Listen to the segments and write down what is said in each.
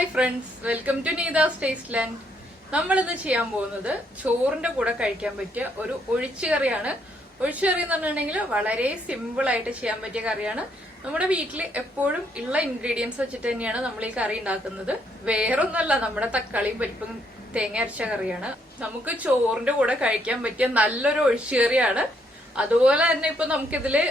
Hi friends, welcome to Neetha's taste land. നമ്മളിന്ന് ചെയ്യാൻ പോകുന്നത് ചോറിന്റെ കൂടെ കഴിക്കാൻ പറ്റിയ ഒരു ഒഴിച്ചുകറിയാണ്. ഒഴിച്ചുകറി എന്ന് പറഞ്ഞിട്ടുണ്ടെങ്കിൽ വളരെ സിമ്പിൾ ആയിട്ട് ചെയ്യാൻ പറ്റിയ കറിയാണ്. നമ്മുടെ വീട്ടിൽ എപ്പോഴും ഉള്ള ഇൻഗ്രീഡിയൻസ് വെച്ചിട്ട് തന്നെയാണ് നമ്മൾ ഈ കറി ഉണ്ടാക്കുന്നത്. വേറൊന്നല്ല, നമ്മുടെ തക്കാളിയും പരിപ്പും തേങ്ങ അരച്ച കറിയാണ്. നമുക്ക് ചോറിന്റെ കൂടെ കഴിക്കാൻ പറ്റിയ നല്ലൊരു ഒഴിച്ചുകറിയാണ്. അതുപോലെ തന്നെ ഇപ്പൊ നമുക്കിതില്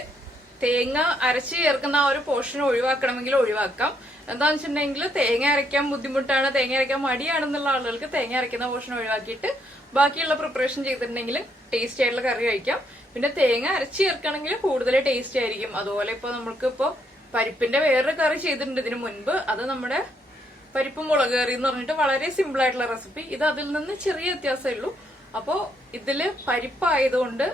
തേങ്ങ അരച്ച് ചേർക്കുന്ന ആ ഒരു പോർഷൻ ഒഴിവാക്കണമെങ്കിൽ ഒഴിവാക്കാം. എന്താന്ന് വെച്ചിട്ടുണ്ടെങ്കിൽ തേങ്ങ അരയ്ക്കാൻ ബുദ്ധിമുട്ടാണ്, തേങ്ങ അരയ്ക്കാൻ മടിയാണെന്നുള്ള ആളുകൾക്ക് തേങ്ങ അരയ്ക്കുന്ന പോർഷൻ ഒഴിവാക്കിയിട്ട് ബാക്കിയുള്ള പ്രിപ്പറേഷൻ ചെയ്തിട്ടുണ്ടെങ്കിൽ ടേസ്റ്റി ആയിട്ടുള്ള കറി കഴിക്കാം. പിന്നെ തേങ്ങ അരച്ച് ചേർക്കണമെങ്കിൽ കൂടുതൽ ടേസ്റ്റി ആയിരിക്കും. അതുപോലെ ഇപ്പൊ നമ്മൾക്ക് ഇപ്പൊ പരിപ്പിന്റെ വേറൊരു കറി ചെയ്തിട്ടുണ്ട് ഇതിനു മുൻപ്. അത് നമ്മുടെ പരിപ്പ് മുളക് കറി എന്ന് പറഞ്ഞിട്ട് വളരെ സിമ്പിൾ ആയിട്ടുള്ള റെസിപ്പി. ഇത് അതിൽ നിന്ന് ചെറിയ വ്യത്യാസമേ ഉള്ളൂ. അപ്പോ ഇതില് പരിപ്പായതുകൊണ്ട്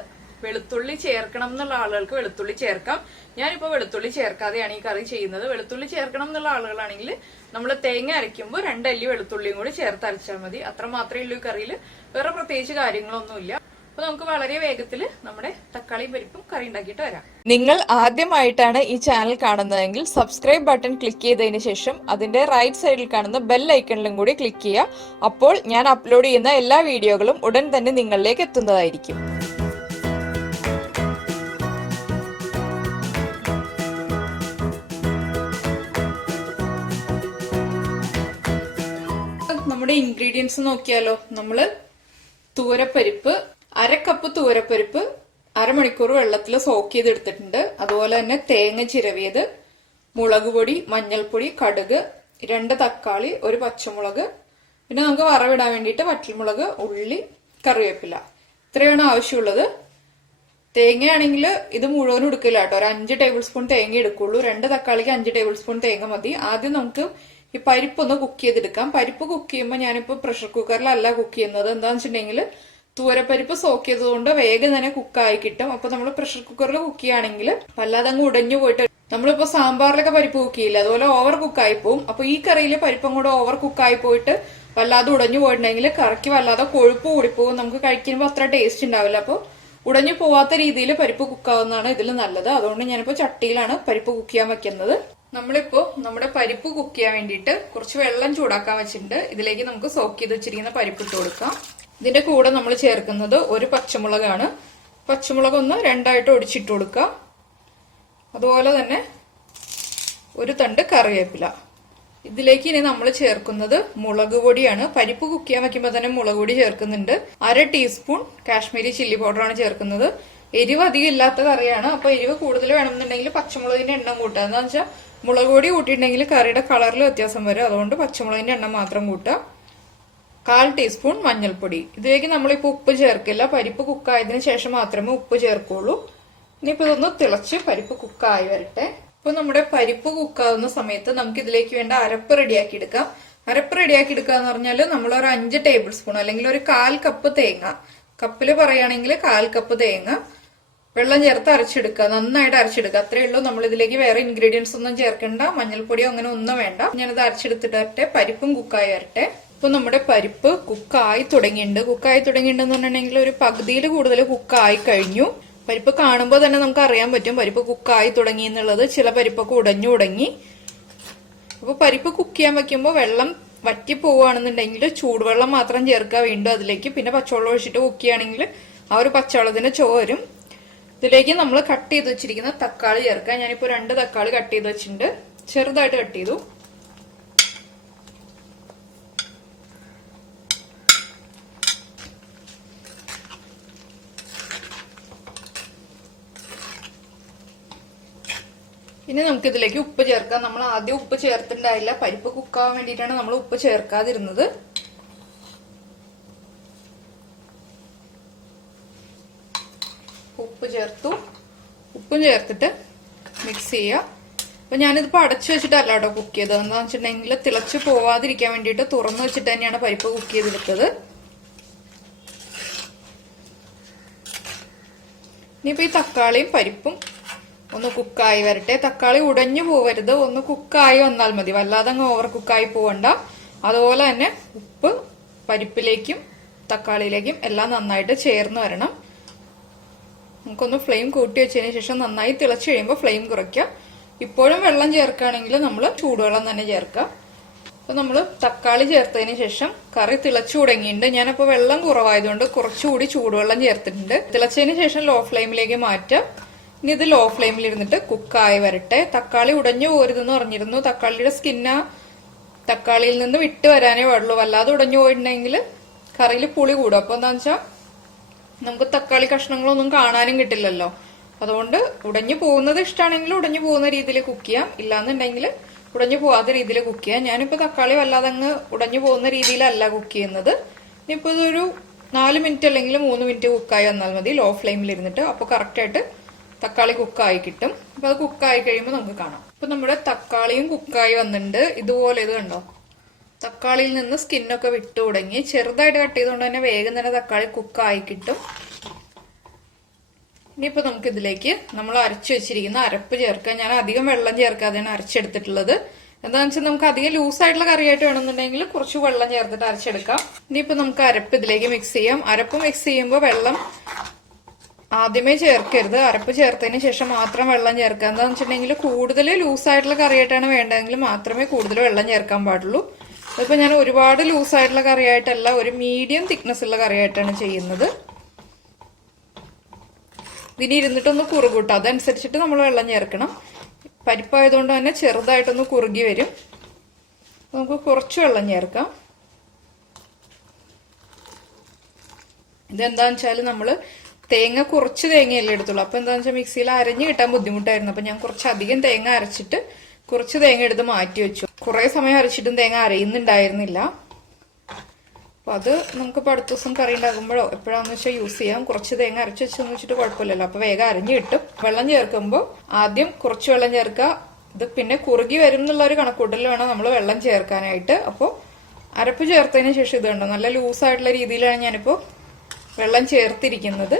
വെളുത്തുള്ളി ചേർക്കണം എന്നുള്ള ആളുകൾക്ക് വെളുത്തുള്ളി ചേർക്കാം. ഞാനിപ്പോ വെളുത്തുള്ളി ചേർക്കാതെയാണ് ഈ കറി ചെയ്യുന്നത്. വെളുത്തുള്ളി ചേർക്കണം എന്നുള്ള ആളുകളാണെങ്കിൽ നമ്മൾ തേങ്ങ അരയ്ക്കുമ്പോൾ 2 അല്ലി വെളുത്തുള്ളിയും കൂടി ചേർത്ത് അരച്ചാൽ മതി. അത്ര മാത്രമേ ഉള്ളൂ ഈ കറിയിൽ, വേറെ പ്രത്യേകിച്ച് കാര്യങ്ങളൊന്നുമില്ല. അപ്പൊ നമുക്ക് വളരെ വേഗത്തിൽ നമ്മുടെ തക്കാളിയും പരിപ്പും കറി ഉണ്ടാക്കിയിട്ട് വരാം. നിങ്ങൾ ആദ്യമായിട്ടാണ് ഈ ചാനൽ കാണുന്നതെങ്കിൽ സബ്സ്ക്രൈബ് ബട്ടൺ ക്ലിക്ക് ചെയ്തതിന് ശേഷം അതിന്റെ റൈറ്റ് സൈഡിൽ കാണുന്ന ബെൽ ഐക്കണിലും കൂടി ക്ലിക്ക് ചെയ്യുക. അപ്പോൾ ഞാൻ അപ്ലോഡ് ചെയ്യുന്ന എല്ലാ വീഡിയോകളും ഉടൻ തന്നെ നിങ്ങളിലേക്ക് എത്തുന്നതായിരിക്കും. നമ്മുടെ ഇൻഗ്രീഡിയൻസ് നോക്കിയാലോ. നമ്മള് തൂരപ്പരിപ്പ്, 1/2 കപ്പ് തൂരപ്പരിപ്പ് അരമണിക്കൂർ വെള്ളത്തിൽ സോക്ക് ചെയ്തെടുത്തിട്ടുണ്ട്. അതുപോലെ തന്നെ തേങ്ങ ചിരവിയത്, മുളക് പൊടി, മഞ്ഞൾപ്പൊടി, കടുക്, 2 തക്കാളി, 1 പച്ചമുളക്, പിന്നെ നമുക്ക് വറവിടാൻ വേണ്ടിയിട്ട് വറ്റൽമുളക്, ഉള്ളി, കറിവേപ്പില. ഇത്രയാണ് ആവശ്യമുള്ളത്. തേങ്ങയാണെങ്കിൽ ഇത് മുഴുവൻ എടുക്കില്ല കേട്ടോ. ഒരു 5 ടേബിൾ സ്പൂൺ തേങ്ങ എടുക്കുള്ളൂ. 2 തക്കാളിക്ക് 5 ടേബിൾ സ്പൂൺ തേങ്ങ മതി. ആദ്യം നമുക്ക് ഈ പരിപ്പ് ഒന്ന് കുക്ക് ചെയ്തെടുക്കാം. പരിപ്പ് കുക്ക് ചെയ്യുമ്പോൾ ഞാനിപ്പോ പ്രഷർ കുക്കറിലല്ല കുക്ക് ചെയ്യുന്നത്. എന്താന്ന് വെച്ചിട്ടുണ്ടെങ്കിൽ തൂരപ്പരിപ്പ് സോക്ക് ചെയ്തതുകൊണ്ട് വേഗം തന്നെ കുക്കായി കിട്ടും. അപ്പൊ നമ്മൾ പ്രഷർ കുക്കറിൽ കുക്ക് ചെയ്യുകയാണെങ്കിൽ വല്ലാതെ അങ്ങ് ഉടഞ്ഞു പോയിട്ട്, നമ്മളിപ്പോ സാമ്പാറിലൊക്കെ പരിപ്പ് കുക്ക് ചെയ്യില്ല, അതുപോലെ ഓവർ കുക്കായി പോവും. അപ്പൊ ഈ കറിയിൽ പരിപ്പും കൂടെ ഓവർ കുക്കായി പോയിട്ട് വല്ലാതെ ഉടഞ്ഞു പോയിട്ടുണ്ടെങ്കിൽ കറിക്ക് വല്ലാതെ കൊഴുപ്പ് കൂടിപ്പോവും. നമുക്ക് കഴിക്കുമ്പോൾ അത്ര ടേസ്റ്റ് ഉണ്ടാവില്ല. അപ്പൊ ഉടഞ്ഞു പോവാത്ത രീതിയിൽ പരിപ്പ് കുക്കാവുന്നതാണ് ഇതിൽ നല്ലത്. അതുകൊണ്ട് ഞാനിപ്പോ ചട്ടിയിലാണ് പരിപ്പ് കുക്ക് ചെയ്യാൻ വെക്കുന്നത്. നമ്മളിപ്പോ നമ്മുടെ പരിപ്പ് കുക്ക് ചെയ്യാൻ വേണ്ടിയിട്ട് കുറച്ച് വെള്ളം ചൂടാക്കാൻ വെച്ചിട്ടുണ്ട്. ഇതിലേക്ക് നമുക്ക് സോക്ക് ചെയ്ത് വെച്ചിരിക്കുന്ന പരിപ്പ് ഇട്ട് കൊടുക്കാം. ഇതിന്റെ കൂടെ നമ്മൾ ചേർക്കുന്നത് 1 പച്ചമുളകാണ്. പച്ചമുളക് ഒന്ന് 2ആയിട്ട് ഒടിച്ചിട്ട് കൊടുക്കുക. അതുപോലെ തന്നെ 1 തണ്ട് കറിവേപ്പില. ഇതിലേക്ക് ഇനി നമ്മൾ ചേർക്കുന്നത് മുളക് പൊടിയാണ്. പരിപ്പ് കുക്ക് ചെയ്യാൻ വെക്കുമ്പോൾ തന്നെ മുളക് പൊടി ചേർക്കുന്നുണ്ട്. 1/2 ടീസ്പൂൺ കാശ്മീരി ചില്ലി പൗഡറാണ് ചേർക്കുന്നത്. എരിവ് അധികം ഇല്ലാത്ത കറിയാണ്. അപ്പൊ എരിവ് കൂടുതൽ വേണമെന്നുണ്ടെങ്കിൽ പച്ചമുളകിന്റെ എണ്ണം കൂട്ടുക. എന്താണെന്ന് വെച്ചാൽ മുളക് പൊടി കൂട്ടിയിട്ടുണ്ടെങ്കിൽ കറിയുടെ കളറിൽ വ്യത്യാസം വരും. അതുകൊണ്ട് പച്ചമുളകിന്റെ എണ്ണം മാത്രം കൂട്ടുക. 1/4 ടീസ്പൂൺ മഞ്ഞൾപ്പൊടി. ഇതിലേക്ക് നമ്മളിപ്പോൾ ഉപ്പ് ചേർക്കില്ല. പരിപ്പ് കുക്കായതിനു ശേഷം മാത്രമേ ഉപ്പ് ചേർക്കുള്ളൂ. ഇനിയിപ്പോ ഇതൊന്ന് തിളച്ച് പരിപ്പ് കുക്കായി വരട്ടെ. ഇപ്പൊ നമ്മുടെ പരിപ്പ് കുക്കാവുന്ന സമയത്ത് നമുക്ക് ഇതിലേക്ക് വേണ്ട അരപ്പ് റെഡിയാക്കി എടുക്കാം. അരപ്പ് റെഡിയാക്കി എടുക്കുക എന്ന് പറഞ്ഞാൽ നമ്മൾ ഒരു 5 ടേബിൾ സ്പൂൺ അല്ലെങ്കിൽ ഒരു 1/4 കപ്പ് തേങ്ങ, കപ്പില് പറയുകയാണെങ്കിൽ 1/4 കപ്പ് തേങ്ങ വെള്ളം ചേർത്ത് അരച്ചെടുക്കുക. നന്നായിട്ട് അരച്ചെടുക്കുക. അത്രേ ഉള്ളൂ. നമ്മൾ ഇതിലേക്ക് വേറെ ഇൻഗ്രീഡിയൻസ് ഒന്നും ചേർക്കണ്ട. മഞ്ഞൾപ്പൊടിയോ അങ്ങനെ ഒന്നും വേണ്ട. ഞാനത് അരച്ചെടുത്തിട്ട് വരട്ടെ. പരിപ്പും കുക്കായി വരട്ടെ. ഇപ്പൊ നമ്മുടെ പരിപ്പ് കുക്കായി തുടങ്ങിയിട്ടുണ്ട്. കുക്കായി തുടങ്ങിയിട്ടുണ്ടെന്ന് പറഞ്ഞിട്ടുണ്ടെങ്കിൽ ഒരു പകുതിയിൽ കൂടുതൽ കുക്കായി കഴിഞ്ഞു. പരിപ്പ് കാണുമ്പോൾ തന്നെ നമുക്ക് അറിയാൻ പറ്റും പരിപ്പ് കുക്കായി തുടങ്ങി എന്നുള്ളത്. ചില പരിപ്പൊക്കെ ഉടഞ്ഞു തുടങ്ങി. അപ്പൊ പരിപ്പ് കുക്ക് ചെയ്യാൻ വെക്കുമ്പോൾ വെള്ളം വറ്റി പോവുകയാണെന്നുണ്ടെങ്കിൽ ചൂടുവെള്ളം മാത്രം ചേർക്കുക വീണ്ടും അതിലേക്ക്. പിന്നെ പച്ചവെള്ളം ഒഴിച്ചിട്ട് കുക്ക് ചെയ്യുകയാണെങ്കിൽ ആ ഒരു പച്ചവെള്ളത്തിന്റെ ചുവ വരും. ഇതിലേക്ക് നമ്മൾ കട്ട് ചെയ്ത് വെച്ചിരിക്കുന്ന തക്കാളി ചേർക്കുക. ഞാനിപ്പോ 2 തക്കാളി കട്ട് ചെയ്ത് വെച്ചിട്ടുണ്ട്. ചെറുതായിട്ട് കട്ട് ചെയ്തു. ഇനി നമുക്ക് ഇതിലേക്ക് ഉപ്പ് ചേർക്കാം. നമ്മൾ ആദ്യം ഉപ്പ് ചേർത്തിട്ടുണ്ടായില്ല. പരിപ്പ് കുക്കാവാൻ വേണ്ടിയിട്ടാണ് നമ്മൾ ഉപ്പ് ചേർക്കാതിരുന്നത്. ഉപ്പ് ചേർത്തു. ഉപ്പും ചേർത്തിട്ട് മിക്സ് ചെയ്യുക. അപ്പൊ ഞാനിതിപ്പോ അടച്ചു വെച്ചിട്ടല്ല കേട്ടോ കുക്ക് ചെയ്തത്. എന്താന്ന് വെച്ചിട്ടുണ്ടെങ്കിൽ തിളച്ച് പോവാതിരിക്കാൻ വേണ്ടിയിട്ട് തുറന്നു വെച്ചിട്ട് തന്നെയാണ് പരിപ്പ് കുക്ക് ചെയ്തെടുത്തത്. ഇനിയിപ്പോ ഈ തക്കാളിയും പരിപ്പും ഒന്ന് കുക്കായി വരട്ടെ. തക്കാളി ഉടഞ്ഞു പോവരുത്, ഒന്ന് കുക്കായി വന്നാൽ മതി. വല്ലാതെ അങ്ങ് ഓവർ കുക്കായി പോവണ്ട. അതുപോലെ തന്നെ ഉപ്പ് പരിപ്പിലേക്കും തക്കാളിയിലേക്കും എല്ലാം നന്നായിട്ട് ചേർന്ന് വരണം. നമുക്കൊന്ന് ഫ്ലെയിം കൂട്ടി വെച്ചതിന് ശേഷം നന്നായി തിളച്ച് കഴിയുമ്പോൾ ഫ്ലെയിം കുറയ്ക്കുക. ഇപ്പോഴും വെള്ളം ചേർക്കുകയാണെങ്കിൽ നമ്മൾ ചൂടുവെള്ളം തന്നെ ചേർക്കുക. അപ്പൊ നമ്മള് തക്കാളി ചേർത്തതിന് ശേഷം കറി തിളച്ചു തുടങ്ങിയിട്ടുണ്ട്. ഞാനപ്പോ വെള്ളം കുറവായതുകൊണ്ട് കുറച്ചുകൂടി ചൂടുവെള്ളം ചേർത്തിട്ടുണ്ട്. തിളച്ചതിന് ശേഷം ലോ ഫ്ലെയിമിലേക്ക് മാറ്റാം. ഇനി ഇത് ലോ ഫ്ലെയിമിൽ ഇരുന്നിട്ട് കുക്കായി വരട്ടെ. തക്കാളി ഉടഞ്ഞു പോരുതെന്ന് പറഞ്ഞിരുന്നു. തക്കാളിയുടെ തക്കാളിയിൽ നിന്ന് വിട്ട് വരാനേ പാടുള്ളൂ. വല്ലാതെ ഉടഞ്ഞു പോയിട്ടുണ്ടെങ്കിൽ കറിയിൽ പുളി കൂടും. അപ്പൊ എന്താന്ന് വെച്ചാൽ നമുക്ക് തക്കാളി കഷ്ണങ്ങളൊന്നും കാണാനും കിട്ടില്ലല്ലോ. അതുകൊണ്ട് ഉടഞ്ഞു പോകുന്നത് ഇഷ്ടമാണെങ്കിൽ ഉടഞ്ഞു പോകുന്ന രീതിയിൽ കുക്ക് ചെയ്യാം. ഇല്ലാന്നുണ്ടെങ്കിൽ ഉടഞ്ഞു പോകാത്ത രീതിയിൽ കുക്ക് ചെയ്യാം. ഞാനിപ്പോ തക്കാളി വല്ലാതെ അങ്ങ് ഉടഞ്ഞു പോകുന്ന രീതിയിലല്ല കുക്ക് ചെയ്യുന്നത്. ഇനിയിപ്പോ ഇതൊരു 4 മിനിറ്റ് അല്ലെങ്കിൽ 3 മിനിറ്റ് കുക്കായി വന്നാൽ മതി ലോ ഫ്ലെയിമിൽ ഇരുന്നിട്ട്. അപ്പൊ കറക്റ്റ് ആയിട്ട് തക്കാളി കുക്കായി കിട്ടും. അപ്പൊ അത് കുക്കായി കഴിയുമ്പോൾ നമുക്ക് കാണാം. അപ്പൊ നമ്മുടെ തക്കാളിയും കുക്കായി വന്നിട്ടുണ്ട്. ഇതുപോലെ ഇത് കണ്ടോ, തക്കാളിയിൽ നിന്ന് സ്കിന്നൊക്കെ വിട്ടു തുടങ്ങി. ചെറുതായിട്ട് കട്ട് ചെയ്തുകൊണ്ട് തന്നെ വേഗം തന്നെ തക്കാളി കുക്കായി കിട്ടും. ഇനിയിപ്പോ നമുക്ക് ഇതിലേക്ക് നമ്മൾ അരച്ചു വെച്ചിരിക്കുന്ന അരപ്പ് ചേർക്കാം. ഞാൻ അധികം വെള്ളം ചേർക്കാതെയാണ് അരച്ചെടുത്തിട്ടുള്ളത്. എന്താണെന്ന് വെച്ചാൽ നമുക്ക് അധികം ലൂസായിട്ടുള്ള കറിയായിട്ട് വേണമെന്നുണ്ടെങ്കിൽ കുറച്ച് വെള്ളം ചേർത്തിട്ട് അരച്ചെടുക്കാം. ഇനിയിപ്പോ നമുക്ക് അരപ്പ് ഇതിലേക്ക് മിക്സ് ചെയ്യാം. അരപ്പ് മിക്സ് ചെയ്യുമ്പോൾ വെള്ളം ആദ്യമേ ചേർക്കരുത്. അരപ്പ് ചേർത്തതിന് ശേഷം മാത്രം വെള്ളം ചേർക്കുക. എന്താണെന്ന് വെച്ചിട്ടുണ്ടെങ്കിൽ കൂടുതൽ ലൂസായിട്ടുള്ള കറിയായിട്ടാണ് വേണ്ടതെങ്കിൽ മാത്രമേ കൂടുതൽ വെള്ളം ചേർക്കാൻ പാടുള്ളൂ. അതിപ്പോ ഞാൻ ഒരുപാട് ലൂസായിട്ടുള്ള കറിയായിട്ടല്ല, ഒരു മീഡിയം തിക്നെസ് ഉള്ള കറിയായിട്ടാണ് ചെയ്യുന്നത്. ഇതിന് ഇരുന്നിട്ടൊന്ന് കുറുകൂട്ടോ, അതനുസരിച്ചിട്ട് നമ്മൾ വെള്ളം ചേർക്കണം. പരിപ്പായതുകൊണ്ട് തന്നെ ചെറുതായിട്ടൊന്ന് കുറുകി വരും. നമുക്ക് കുറച്ച് വെള്ളം ചേർക്കാം. ഇതെന്താന്ന് വെച്ചാൽ നമ്മള് കുറച്ച് തേങ്ങയല്ലേ എടുത്തുള്ളൂ. അപ്പൊ എന്താന്ന് വെച്ചാൽ മിക്സിയിൽ അരഞ്ഞു കിട്ടാൻ ബുദ്ധിമുട്ടായിരുന്നു. അപ്പൊ ഞാൻ കുറച്ചധികം തേങ്ങ അരച്ചിട്ട് കുറച്ച് തേങ്ങ എടുത്ത് മാറ്റി വെച്ചു. കുറെ സമയം അരച്ചിട്ടും തേങ്ങ അരയുന്നുണ്ടായിരുന്നില്ല. അപ്പൊ അത് നമുക്ക് അടുത്ത ദിവസം കറി ഉണ്ടാകുമ്പോഴോ എപ്പോഴാന്ന് വെച്ചാൽ യൂസ് ചെയ്യാം. കുറച്ച് തേങ്ങ അരച്ച് വെച്ചെന്ന് വെച്ചിട്ട് കുഴപ്പമില്ലല്ലോ. അപ്പൊ വേഗം അരഞ്ഞു കിട്ടും. വെള്ളം ചേർക്കുമ്പോൾ ആദ്യം കുറച്ച് വെള്ളം ചേർക്കുക. ഇത് പിന്നെ കുറുകി വരും എന്നുള്ള ഒരു കണക്കൂട്ടൽ വേണം നമ്മൾ വെള്ളം ചേർക്കാനായിട്ട്. അപ്പോൾ അരപ്പ് ചേർത്തതിന് ശേഷം ഇത് കണ്ടോ, നല്ല ലൂസായിട്ടുള്ള രീതിയിലാണ് ഞാനിപ്പോ വെള്ളം ചേർത്തിരിക്കുന്നത്.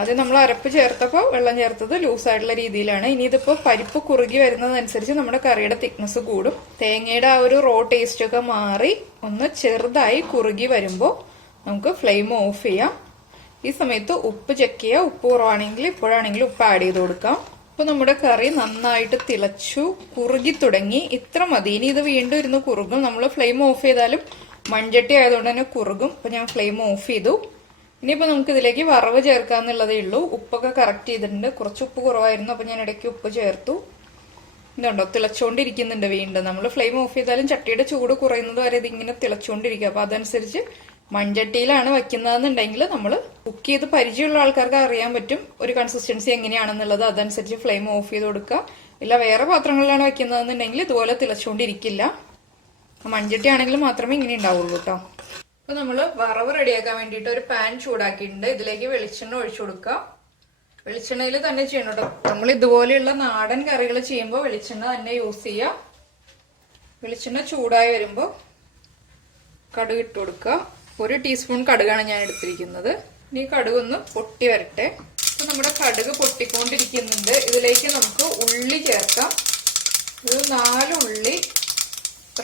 അത് നമ്മൾ അരപ്പ് ചേർത്തപ്പോൾ വെള്ളം ചേർത്തത് ലൂസായിട്ടുള്ള രീതിയിലാണ്. ഇനി ഇതിപ്പോ പരിപ്പ് കുറുകി വരുന്നതനുസരിച്ച് നമ്മുടെ കറിയുടെ തിക്നെസ് കൂടും. തേങ്ങയുടെ ആ ഒരു റോ ടേസ്റ്റ് ഒക്കെ മാറി ഒന്ന് ചെറുതായി കുറുകി വരുമ്പോൾ നമുക്ക് ഫ്ലെയിം ഓഫ് ചെയ്യാം. ഈ സമയത്ത് ഉപ്പ് ചെക്ക് ചെയ്യുക. ഉപ്പ് കുറവാണെങ്കിൽ ഇപ്പോഴാണെങ്കിൽ ഉപ്പ് ആഡ് ചെയ്ത് കൊടുക്കാം. ഇപ്പൊ നമ്മുടെ കറി നന്നായിട്ട് തിളച്ചു കുറുകി തുടങ്ങി. ഇത്ര മതി. ഇനി ഇത് വീണ്ടും ഇരുന്ന് കുറുകും. നമ്മൾ ഫ്ലെയിം ഓഫ് ചെയ്താലും മൺചട്ടി ആയതുകൊണ്ട് തന്നെ കുറുകും. അപ്പൊ ഞാൻ ഫ്ലെയിം ഓഫ് ചെയ്തു. ഇനിയിപ്പോ നമുക്ക് ഇതിലേക്ക് വറവ് ചേർക്കാന്നുള്ളതേ ഉള്ളൂ. ഉപ്പൊക്കെ കറക്റ്റ് ചെയ്തിട്ടുണ്ട്. കുറച്ച് ഉപ്പ് കുറവായിരുന്നു, അപ്പൊ ഞാൻ ഇടയ്ക്ക് ഉപ്പ് ചേർത്തു. ഇതുണ്ടോ, തിളച്ചോണ്ടിരിക്കുന്നുണ്ട് വീണ്ടും. നമ്മൾ ഫ്ലെയിം ഓഫ് ചെയ്താലും ചട്ടിയുടെ ചൂട് കുറയുന്നത് വരെ ഇതിങ്ങനെ തിളച്ചോണ്ടിരിക്കും. അപ്പൊ അതനുസരിച്ച് മൺചട്ടിയിലാണ് വെക്കുന്നതെന്നുണ്ടെങ്കിൽ നമ്മൾ കുക്ക് ചെയ്ത് പരിചയമുള്ള ആൾക്കാർക്ക് അറിയാൻ പറ്റും ഒരു കൺസിസ്റ്റൻസി എങ്ങനെയാണെന്നുള്ളത്. അതനുസരിച്ച് ഫ്ലെയിം ഓഫ് ചെയ്ത് കൊടുക്കുക. ഇല്ല വേറെ പാത്രങ്ങളിലാണ് വെക്കുന്നതെന്നുണ്ടെങ്കിൽ ഇതുപോലെ തിളച്ചോണ്ടിരിക്കില്ല. മൺചട്ടി ആണെങ്കിൽ മാത്രമേ ഇങ്ങനെ ഉണ്ടാവുള്ളൂ കേട്ടോ. അപ്പൊ നമ്മള് വറവ് റെഡിയാക്കാൻ വേണ്ടിയിട്ട് ഒരു പാൻ ചൂടാക്കിയിട്ടുണ്ട്. ഇതിലേക്ക് വെളിച്ചെണ്ണ ഒഴിച്ചു കൊടുക്കുക. വെളിച്ചെണ്ണയിൽ തന്നെ ചെയ്യണം കേട്ടോ. നമ്മൾ ഇതുപോലെയുള്ള നാടൻ കറികൾ ചെയ്യുമ്പോൾ വെളിച്ചെണ്ണ തന്നെ യൂസ് ചെയ്യാം. വെളിച്ചെണ്ണ ചൂടായി വരുമ്പോൾ കടുക് ഇട്ട് കൊടുക്കുക. 1 ടീസ്പൂൺ കടുകാണ് ഞാൻ എടുത്തിരിക്കുന്നത്. ഇനി കടുകൊന്ന് പൊട്ടി വരട്ടെ. അപ്പൊ നമ്മുടെ കടുക് പൊട്ടിക്കൊണ്ടിരിക്കുന്നുണ്ട്. ഇതിലേക്ക് നമുക്ക് ഉള്ളി ചേർക്കാം. ഒരു 4 ഉള്ളി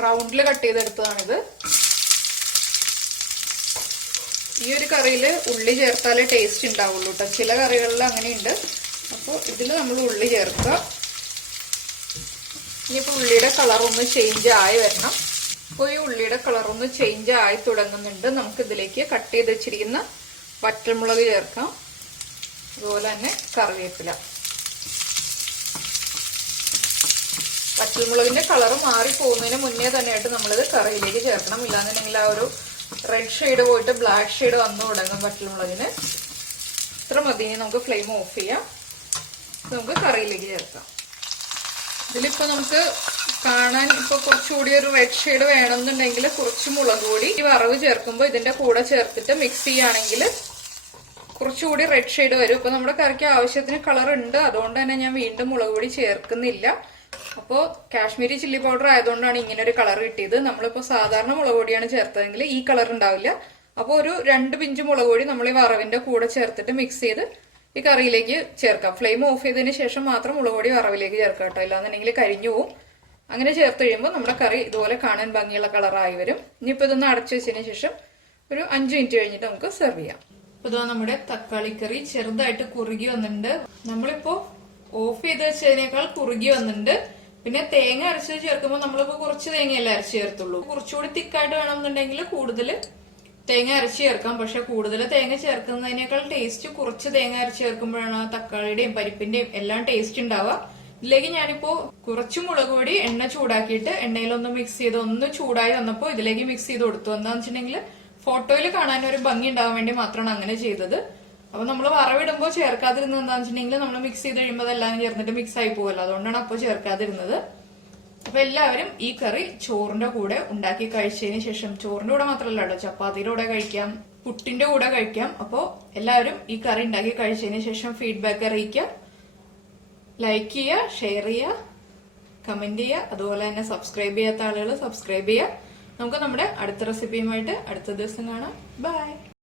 റൗണ്ടിൽ കട്ട് ചെയ്തെടുത്തതാണിത്. ഈ ഒരു കറിയിൽ ഉള്ളി ചേർത്താലേ ടേസ്റ്റ് ഉണ്ടാവുള്ളൂ കേട്ടോ. ചില കറികളിൽ അങ്ങനെയുണ്ട്. അപ്പോൾ ഇതിൽ നമ്മൾ ഉള്ളി ചേർക്കുക. ഇനിയിപ്പോൾ ഉള്ളിയുടെ കളറൊന്ന് ചേഞ്ച് ആയി വരണം. അപ്പോൾ ഈ ഉള്ളിയുടെ കളറൊന്ന് ചേഞ്ച് ആയി തുടങ്ങുന്നുണ്ട്. നമുക്ക് ഇതിലേക്ക് കട്ട് ചെയ്ത് വെച്ചിരിക്കുന്ന വറ്റൽമുളക് ചേർക്കാം. അതുപോലെ തന്നെ കറിവേപ്പില. വറ്റൽമുളകിന്റെ കളർ മാറി പോകുന്നതിന് മുന്നേ തന്നെയായിട്ട് നമ്മളിത് കറിയിലേക്ക് ചേർക്കണം. ഇല്ലാന്നുണ്ടെങ്കിൽ ആ ഒരു റെഡ് ഷെയ്ഡ് പോയിട്ട് ബ്ലാക്ക് ഷെയ്ഡ് വന്നു തുടങ്ങും വറ്റൽമുളകിന്. ഇത്ര മതി. നമുക്ക് ഫ്ലെയിം ഓഫ് ചെയ്യാം. നമുക്ക് കറിയിലേക്ക് ചേർക്കാം. ഇതിലിപ്പോ നമുക്ക് കാണാൻ ഇപ്പൊ കുറച്ചുകൂടി ഒരു റെഡ് ഷെയ്ഡ് വേണമെന്നുണ്ടെങ്കിൽ കുറച്ച് മുളക് പൊടി ഈ വറവ് ചേർക്കുമ്പോൾ ഇതിന്റെ കൂടെ ചേർത്തിട്ട് മിക്സ് ചെയ്യുകയാണെങ്കിൽ കുറച്ചുകൂടി റെഡ് ഷെയ്ഡ് വരും. ഇപ്പൊ നമ്മുടെ കറിക്ക് ആവശ്യത്തിന് കളർ ഉണ്ട്. അതുകൊണ്ട് തന്നെ ഞാൻ വീണ്ടും മുളക് പൊടി ചേർക്കുന്നില്ല. അപ്പോൾ കാശ്മീരി ചില്ലി പൗഡർ ആയതുകൊണ്ടാണ് ഇങ്ങനെ ഒരു കളർ കിട്ടിയത്. നമ്മളിപ്പോ സാധാരണ മുളക് പൊടിയാണ് ചേർത്തതെങ്കിൽ ഈ കളർ ഉണ്ടാവില്ല. അപ്പോൾ ഒരു 2 പിഞ്ച് മുളക് പൊടി നമ്മൾ ഈ വറവിന്റെ കൂടെ ചേർത്തിട്ട് മിക്സ് ചെയ്ത് ഈ കറിയിലേക്ക് ചേർക്കാം. ഫ്ലെയിം ഓഫ് ചെയ്തതിന് ശേഷം മാത്രം മുളക് പൊടി വറവിലേക്ക് ചേർക്കാം കേട്ടോ. ഇല്ലാന്നുണ്ടെങ്കിൽ കരിഞ്ഞു പോവും. അങ്ങനെ ചേർത്ത് കഴിയുമ്പോൾ നമ്മുടെ കറി ഇതുപോലെ കാണാൻ ഭംഗിയുള്ള കളറായി വരും. ഇനിയിപ്പോ ഇതൊന്ന് അടച്ചു വെച്ചതിന് ശേഷം ഒരു 5 മിനിറ്റ് കഴിഞ്ഞിട്ട് നമുക്ക് സെർവ് ചെയ്യാം. ഇതാ നമ്മുടെ തക്കാളി കറി ചെറുതായിട്ട് കുറുകി വന്നിട്ടുണ്ട്. നമ്മളിപ്പോ ഓഫ് ചെയ്ത് വെച്ചതിനേക്കാൾ കുറുകി വന്നിട്ടുണ്ട്. പിന്നെ തേങ്ങ അരച്ച് ചേർക്കുമ്പോൾ നമ്മളിപ്പോ കുറച്ച് തേങ്ങയല്ലേ അരച്ച് ചേർത്തുള്ളൂ. കുറച്ചുകൂടി തിക്കായിട്ട് വേണമെന്നുണ്ടെങ്കിൽ കൂടുതൽ തേങ്ങ അരച്ച് ചേർക്കാം. പക്ഷെ കൂടുതൽ തേങ്ങ ചേർക്കുന്നതിനേക്കാൾ ടേസ്റ്റ് കുറച്ച് തേങ്ങ അരച്ച് ചേർക്കുമ്പോഴാണ് ആ തക്കാളിയുടെയും പരിപ്പിന്റെയും എല്ലാം ടേസ്റ്റ് ഉണ്ടാവുക. ഇതിലേക്ക് ഞാനിപ്പോ കുറച്ച് മുളക് പൊടി എണ്ണ ചൂടാക്കിയിട്ട് എണ്ണയിലൊന്ന് മിക്സ് ചെയ്ത് ഒന്ന് ചൂടായി വന്നപ്പോ ഇതിലേക്ക് മിക്സ് ചെയ്ത് കൊടുത്തു. എന്താന്ന് വെച്ചിട്ടുണ്ടെങ്കിൽ ഫോട്ടോയിൽ കാണാൻ ഒരു ഭംഗി ഉണ്ടാവാൻ വേണ്ടി മാത്രമാണ് അങ്ങനെ ചെയ്തത്. അപ്പൊ നമ്മൾ വറവിടുമ്പോൾ ചേർക്കാതിരുന്നത് എന്താണെന്ന് വെച്ചിട്ടുണ്ടെങ്കിൽ നമ്മൾ മിക്സ് ചെയ്ത് കഴിയുമ്പോൾ അതെല്ലാം ചേർന്നിട്ട് മിക്സ് ആയി പോകുമല്ലോ, അതുകൊണ്ടാണ് അപ്പോൾ ചേർക്കാതിരുന്നത്. അപ്പൊ എല്ലാവരും ഈ കറി ചോറിന്റെ കൂടെ ഉണ്ടാക്കി കഴിച്ചതിന് ശേഷം, ചോറിന്റെ കൂടെ മാത്രമല്ല കേട്ടോ, ചപ്പാത്തിയുടെ കൂടെ കഴിക്കാം, പുട്ടിന്റെ കൂടെ കഴിക്കാം. അപ്പോ എല്ലാവരും ഈ കറി ഉണ്ടാക്കി കഴിച്ചതിന് ശേഷം ഫീഡ്ബാക്ക് അറിയിക്കുക. ലൈക്ക് ചെയ്യുക, ഷെയർ ചെയ്യുക, കമന്റ് ചെയ്യുക. അതുപോലെ തന്നെ സബ്സ്ക്രൈബ് ചെയ്യാത്ത ആളുകൾ സബ്സ്ക്രൈബ് ചെയ്യുക. നമുക്ക് നമ്മുടെ അടുത്ത റെസിപ്പിയുമായിട്ട് അടുത്ത ദിവസം കാണാം. ബൈ.